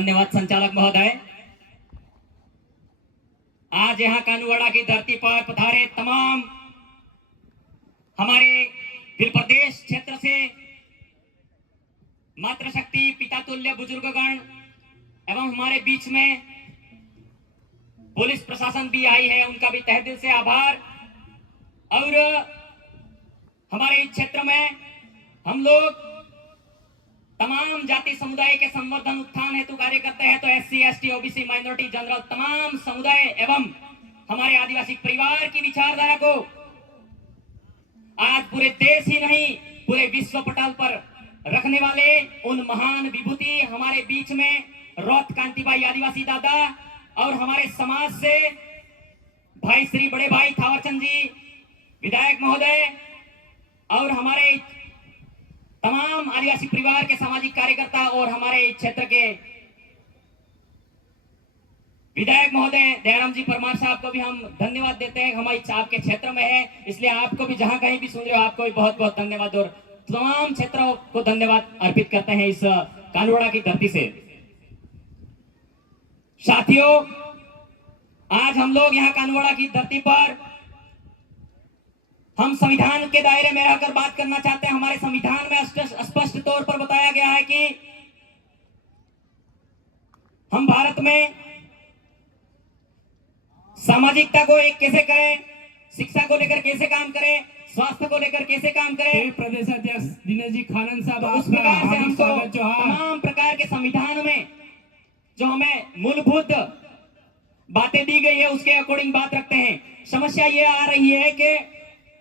धन्यवाद संचालक महोदय। आज यहाँ कानुवाड़ा की धरती पर पधारे तमाम हमारे दिल प्रदेश क्षेत्र से मातृशक्ति पितातुल्य बुजुर्गगण एवं हमारे बीच में पुलिस प्रशासन भी आई है, उनका भी तहे दिल से आभार। और हमारे इस क्षेत्र में हम लोग तमाम जाति समुदाय के संवर्धन उत्थान हेतु कार्य करते हैं। तो SC ST OBC minority general तमाम समुदाय एवं हमारे आदिवासी परिवार की विचारधारा को आज पूरे देश ही नहीं पूरे विश्व पटल पर रखने वाले उन महान विभूति हमारे बीच में रौत कांतिबाई आदिवासी दादा और हमारे समाज से भाई श्री बड़े भाई थावरचंद जी विधायक महोदय और हमारे तमाम आदिवासी परिवार के सामाजिक कार्यकर्ता और हमारे क्षेत्र के विधायक महोदय दयाराम जी परमार साहब को भी हम धन्यवाद देते हैं। हमारे आपके क्षेत्र में है, इसलिए आपको भी जहां कहीं भी सुन रहे हो आपको भी बहुत बहुत धन्यवाद और तमाम क्षेत्रों को धन्यवाद अर्पित करते हैं इस कानुवाड़ा की धरती से। साथियों, आज हम लोग यहाँ कानुवाड़ा की धरती पर हम संविधान के दायरे में रहकर बात करना चाहते हैं। हमारे संविधान में स्पष्ट तौर पर बताया गया है कि हम भारत में सामाजिकता को एक कैसे करें, शिक्षा को लेकर कैसे काम करें, स्वास्थ्य को लेकर कैसे काम करें। प्रदेश अध्यक्ष दिनेश जी खानन साहब, तो उस प्रकार से हमको तमाम प्रकार के संविधान में जो हमें मूलभूत बातें दी गई है उसके अकॉर्डिंग बात रखते हैं। समस्या ये आ रही है कि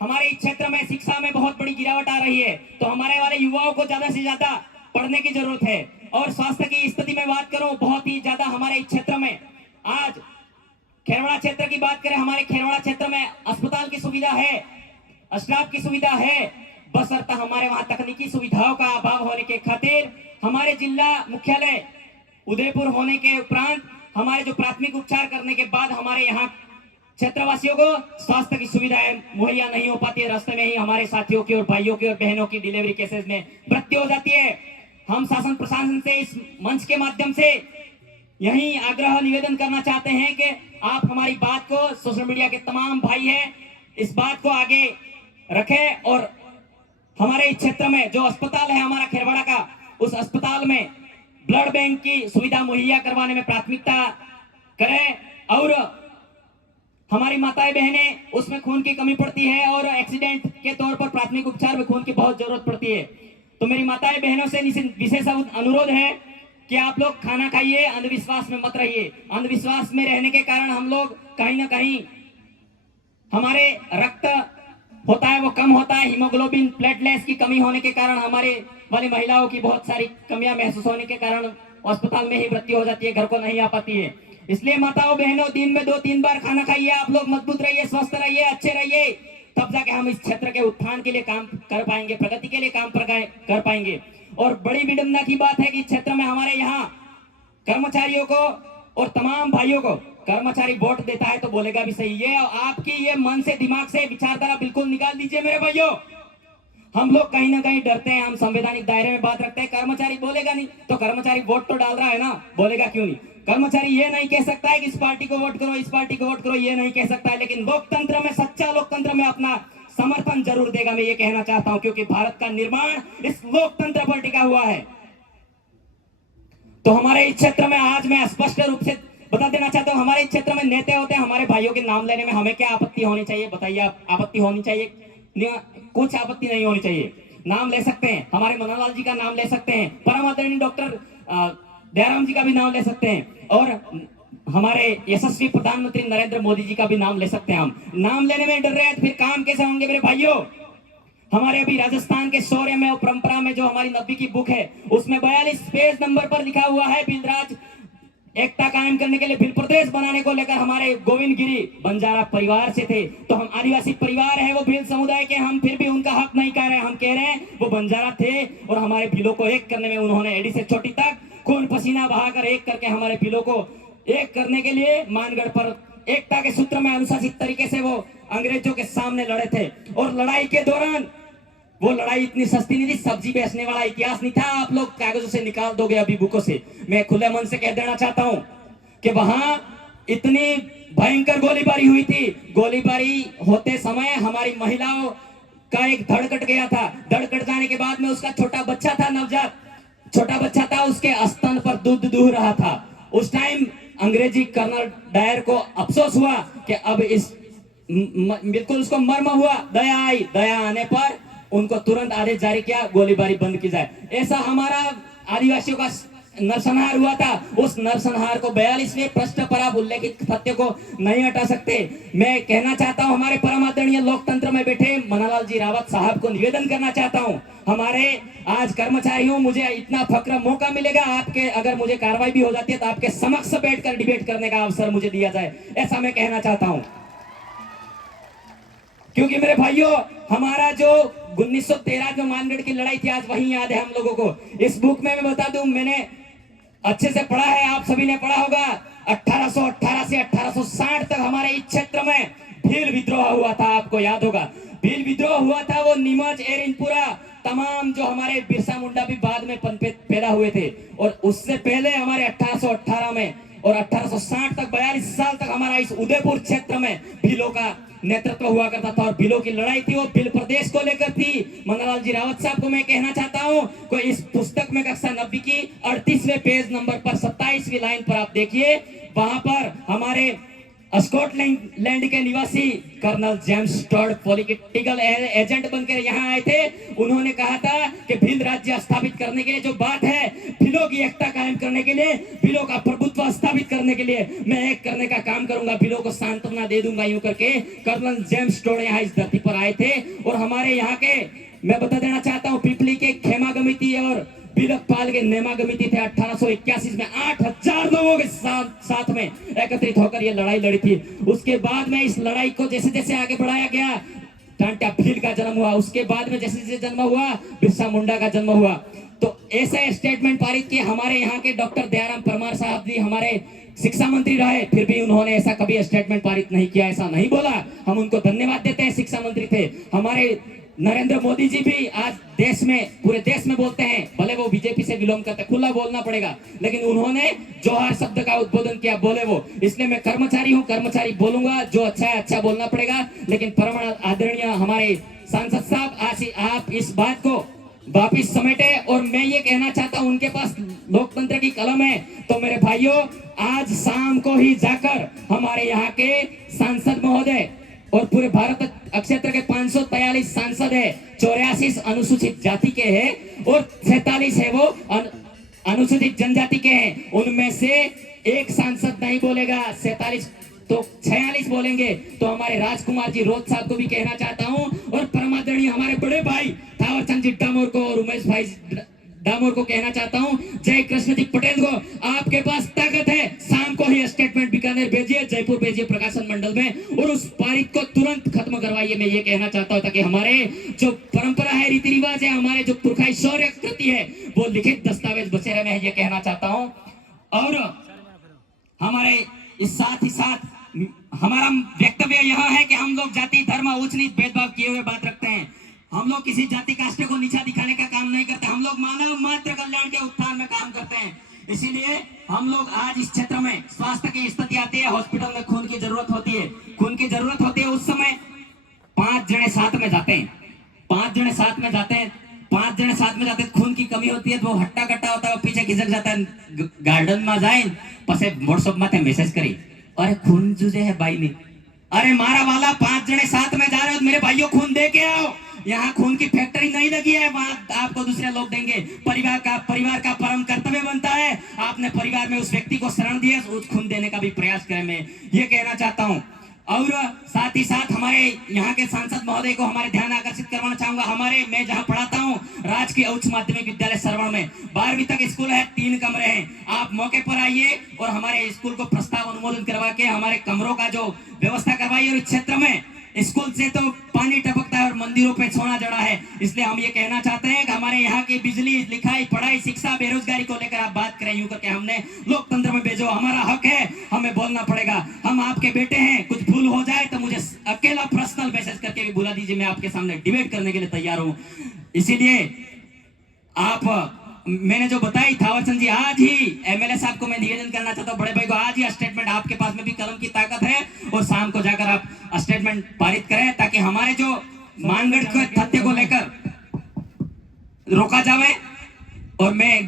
हमारे इस क्षेत्र में शिक्षा में बहुत बड़ी गिरावट आ रही है, तो हमारे वाले युवाओं को ज्यादा से ज्यादा पढ़ने की जरूरत है। और स्वास्थ्य की स्थिति में बात करूं, बहुत ही ज्यादा हमारे इस क्षेत्र में आज खेरवाड़ा क्षेत्र की बात करें, हमारे खेरवाड़ा क्षेत्र में अस्पताल की सुविधा है, स्टाफ की सुविधा है, बशर्ते हमारे वहां तकनीकी सुविधाओं का अभाव होने के खातिर हमारे जिला मुख्यालय उदयपुर होने के उपरांत हमारे जो प्राथमिक उपचार करने के बाद हमारे यहाँ क्षेत्रवासियों को स्वास्थ्य की सुविधाएं मुहैया नहीं हो पाती है। रास्ते में ही हमारे साथियों की और भाइयों की और बहनों की डिलीवरी केसेस में मृत्यु हो जाती है। हम शासन प्रशासन से इस मंच के माध्यम से यही आग्रह निवेदन करना चाहते हैं कि आप हमारी बात को, सोशल मीडिया के तमाम भाई हैं, इस बात को आगे रखें और हमारे इस क्षेत्र में जो अस्पताल है हमारा खेरवाड़ा का, उस अस्पताल में ब्लड बैंक की सुविधा मुहैया करवाने में प्राथमिकता करें। और हमारी माताएं बहनें उसमें खून की कमी पड़ती है और एक्सीडेंट के तौर पर प्राथमिक उपचार में खून की बहुत जरूरत पड़ती है। तो मेरी माताएं बहनों से विशेष अनुरोध है कि आप लोग खाना खाइए, अंधविश्वास में मत रहिए। अंधविश्वास में रहने के कारण हम लोग कहीं ना कहीं हमारे रक्त होता है वो कम होता है, हीमोग्लोबिन प्लेटलेट्स की कमी होने के कारण हमारे वाली महिलाओं की बहुत सारी कमियां महसूस होने के कारण अस्पताल में ही मृत्यु हो जाती है, घर को नहीं आ पाती है। इसलिए माताओं बहनों, दिन में 2-3 बार खाना खाइए, आप लोग मजबूत रहिए, स्वस्थ रहिए, अच्छे रहिए, तब जाके हम इस क्षेत्र के उत्थान के लिए काम कर पाएंगे, प्रगति के लिए काम कर पाएंगे। और बड़ी विडंबना की बात है कि इस क्षेत्र में हमारे यहाँ कर्मचारियों को और तमाम भाइयों को, कर्मचारी वोट देता है तो बोलेगा भी सही, ये आपकी ये मन से दिमाग से विचारधारा बिल्कुल निकाल दीजिए मेरे भाइयों। हम लोग कहीं ना कहीं डरते हैं, हम संवैधानिक दायरे में बात रखते हैं। कर्मचारी बोलेगा नहीं तो कर्मचारी वोट तो डाल रहा है ना, बोलेगा क्यों नहीं। कर्मचारी ये नहीं कह सकता है कि इस पार्टी को वोट करो, इस पार्टी को वोट करो, ये नहीं कह सकता है, लेकिन लोकतंत्र में, सच्चा लोकतंत्र में अपना समर्थन जरूर देगा, मैं ये कहना चाहता हूं, क्योंकि भारत का निर्माण इस लोकतंत्र पर टिका हुआ है। तो हमारे इस क्षेत्र में आज मैं स्पष्ट रूप से बता देना चाहता हूं, हमारे इस क्षेत्र में नेता होते हैं, हमारे भाइयों के नाम लेने में हमें क्या आपत्ति होनी चाहिए बताइए। आप आपत्ति होनी चाहिए? कुछ आपत्ति नहीं होनी चाहिए, नाम ले सकते हैं, हमारे मनोहर जी का नाम ले सकते हैं, परम आदरणीय डॉक्टर दयाराम जी का भी नाम ले सकते हैं और हमारे यशस्वी प्रधानमंत्री नरेंद्र मोदी जी का भी नाम ले सकते हैं। हम नाम लेने में डर रहे हैं तो फिर काम कैसे होंगे मेरे भाइयों। हमारे अभी राजस्थान के शौर्य में और परंपरा में जो हमारी नब्बी की बुक है उसमें 42 पेज नंबर पर लिखा हुआ है, बिलराज एकता कायम करने के लिए भिल प्रदेश बनाने को लेकर हमारे गोविंद गिरी बंजारा परिवार से थे। तो हम आदिवासी परिवार है वो भिल समुदाय के, हम फिर भी उनका हक नहीं कह रहे, हम कह रहे हैं वो बंजारा थे और हमारे भिलों को एक करने में उन्होंने एडी से चोटी तक खून पसीना बहाकर एक करके हमारे भिलों को एक करने के लिए मानगढ़ पर एकता के सूत्र में अनुशासित तरीके से वो अंग्रेजों के सामने लड़े थे। और लड़ाई के दौरान वो लड़ाई इतनी सस्ती नहीं थी, सब्जी बेचने वाला इतिहास नहीं था। आप लोग कागजों से निकाल दोगे अभी बुकों से। मैं खुले मन से कह देना चाहता हूं कि वहां इतनी भयंकर गोलीबारी हुई थी। गोलीबारी होते समय हमारी महिलाओं का एक धड़ कट गया था। धड़ कट जाने के बाद में उसका छोटा बच्चा था, नवजात छोटा बच्चा था, उसके स्तन पर दूध दूह रहा था। उस टाइम अंग्रेजी कर्नल डायर को अफसोस हुआ कि अब इस बिल्कुल उसको मर्म हुआ, दया आई। दया आने पर उनको तुरंत आदेश जारी किया, गोलीबारी बंद की जाए। ऐसा हमारा आदिवासियों का नरसंहार हुआ था। उस नरसंहार को 42वें पृष्ठ पर आप उल्लेखित सत्य को नहीं हटा सकते। मैं कहना चाहता हूं, हमारे परम आदरणीय लोकतंत्र में बैठे मन्नालाल जी रावत साहब को निवेदन करना चाहता हूं। हमारे आज कर्मचारी हूं, मुझे इतना फक्र मौका मिलेगा आपके, अगर मुझे कार्रवाई भी हो जाती है तो आपके समक्ष बैठकर डिबेट करने का अवसर मुझे दिया जाए, ऐसा मैं कहना चाहता हूं। क्योंकि मेरे भाइयों, हमारा जो 1913 में मानगढ़ की लड़ाई थी, आज वही याद है हम लोगों को। इस बुक में मैं बता दूं, मैंने अच्छे से पढ़ा है, आप सभी ने पढ़ा होगा। 1818 से 1860 तक हमारे इस क्षेत्र में भील विद्रोह हुआ था, आपको याद होगा। भील विद्रोह हुआ था, वो नीमच, एरिनपुरा, तमाम जो हमारे बिरसा मुंडा भी बाद में पैदा हुए थे। और उससे पहले हमारे 1818 में और 1860 तक 42 साल तक हमारा इस उदयपुर क्षेत्र में भीलों का नेतृत्व हुआ करता था। और भीलों की लड़ाई थी, वो भील प्रदेश को लेकर थी। मन्नालाल जी रावत साहब को मैं कहना चाहता हूं कि इस पुस्तक में कक्षा 90 की 38वें पेज नंबर पर 27वीं लाइन पर आप देखिए, वहां पर हमारे स्कॉटलैंड के निवासी colonel James Tod political agent बनकर यहाँ आए थे। उन्होंने कहा था कि भील राज्य स्थापित करने के लिए जो बात है, भीलों की एकता कायम करने के लिए, भीलों का प्रभुत्व स्थापित करने के लिए मैं एक करने का काम करूंगा, भीलों को सांत्वना दे दूंगा, यूं करके कर्नल जेम्स टॉड यहाँ इस धरती पर आए थे। और हमारे यहाँ के, मैं बता देना चाहता हूँ, पिपली के खेमा गमिति और बिलकपाल के नेमा गमिति थे। 1881 में 8000 लोगों के साथ में एकत्रित होकर यह लड़ाई लड़ी थी। उसके बाद में इस लड़ाई को जैसे जैसे आगे बढ़ाया गया, टांटा भील का जन्म हुआ। उसके बाद में जैसे जैसे जन्म हुआ, बिरसा मुंडा का जन्म हुआ। तो ऐसे स्टेटमेंट पारित किए हमारे यहाँ के डॉक्टर दयाराम परमार साहब जी, हमारे शिक्षा मंत्री रहे, फिर भी उन्होंने ऐसा कभी स्टेटमेंट पारित नहीं किया, ऐसा नहीं बोला। हम उनको धन्यवाद देते हैं, शिक्षा मंत्री थे। हमारे नरेंद्र मोदी जी भी आज देश में, पूरे देश में बोलते हैं, भले वो बीजेपी से विलोम करते, खुला बोलना पड़ेगा, लेकिन उन्होंने जोहार शब्द का उद्बोधन किया, बोले वो। इसलिए मैं कर्मचारी हूं, कर्मचारी बोलूंगा, जो अच्छा है अच्छा बोलना पड़ेगा। लेकिन परम आदरणीय हमारे सांसद साहब, आज आप इस बात को वापिस समेटे। और मैं ये कहना चाहता हूं, उनके पास लोकतंत्र की कलम है, तो मेरे भाइयों, आज शाम को ही जाकर हमारे यहाँ के सांसद महोदय और पूरे भारत क्षेत्र के 543 सांसद है, 84 अनुसूचित जाति के हैं और 47 है वो अनुसूचित जनजाति के हैं। उनमें से एक सांसद नहीं बोलेगा, 47 तो 46 बोलेंगे। तो हमारे राजकुमार जी रोज साहब को भी कहना चाहता हूं, और परमादरणीय हमारे बड़े भाई थावरचंद जी डामोर को और उमेश भाई डामोर को कहना चाहता हूं, जय कृष्ण जी पटेल को, आपके पास ताकत है, शाम को ही स्टेटमेंट बीकानेर भेजिए, जयपुर भेजिए प्रकाशन मंडल में, और उस पारित को तुरंत खत्म करवाइए। मैं ये कहना चाहता हूं, ताकि हमारे जो परंपरा है, रीति रिवाज है, हमारे जो पुरखाई शौर्य कृति है, वो लिखित दस्तावेज बचे रहे। मैं ये कहना चाहता हूं। और हमारे इस साथ ही साथ हमारा वक्तव्य यह है कि हम लोग जाति धर्म ऊंच नीच भेदभाव किए हुए बात रखते हैं। हम लोग किसी जाति कास्ट को नीचा दिखाने का काम नहीं करते। हम लोग मानव मात्र कल्याण के उत्थान में काम करते हैं। इसीलिए हम लोग आज इस क्षेत्र में स्वास्थ्य की स्थिति आती है, हॉस्पिटल में खून की जरूरत होती है, खून की जरूरत होती है, उस समय 5 जने साथ में जाते हैं, 5 जने साथ में जाते हैं, 5 जने साथ में जाते हैं, खून की कमी होती है तो वो हट्टा कट्टा होता है, पीछे खिसक जाता है, गार्डन में जाए पसे व्हाट्सएप में मैसेज करी, अरे खून जुजे है भाई ने, अरे मारा वाला 5 जने साथ में जा रहे हो, मेरे भाइयों खून दे के आओ। यहाँ खून की फैक्ट्री नहीं लगी है, वहां आपको दूसरे लोग देंगे। परिवार का परम कर्तव्य बनता है, आपने परिवार में उस व्यक्ति को शरण दिया, उस खून देने का भी प्रयास करें, मैं ये कहना चाहता हूँ। और साथ ही साथ हमारे यहाँ के सांसद महोदय को हमारे ध्यान आकर्षित करवाना चाहूंगा। हमारे, मैं जहाँ पढ़ाता हूँ, राजकीय उच्च माध्यमिक विद्यालय सरवण में 12वीं तक स्कूल है, 3 कमरे हैं। आप मौके पर आइए और हमारे स्कूल को प्रस्ताव अनुमोदन करवा के हमारे कमरों का जो व्यवस्था करवाइए, और इस क्षेत्र में स्कूल से तो पानी टपकता है और मंदिरों पे सोना जड़ा है। इसलिए हम ये कहना चाहते हैं कि हमारे यहाँ की बिजली, लिखाई, पढ़ाई, शिक्षा, बेरोजगारी को लेकर आप बात करें यूं करके हमने लोकतंत्र में भेजो, हमारा हक है, हमें बोलना पड़ेगा। हम आपके बेटे हैं, कुछ भूल हो जाए तो मुझे अकेला पर्सनल मैसेज करके भी बुला दीजिए, मैं आपके सामने डिबेट करने के लिए तैयार हूं। इसीलिए आप, मैंने जो बताई थावरचंद जी, आज ही एमएलए साहब को मैं निवेदन करना चाहता हूं, बड़े भाई को, आज ही स्टेटमेंट, आपके पास में भी कलम की ताकत है, और शाम को जाकर आप स्टेटमेंट पारित करें ताकि हमारे जो मानगढ़ के तथ्य को लेकर रोका जाए। और मैं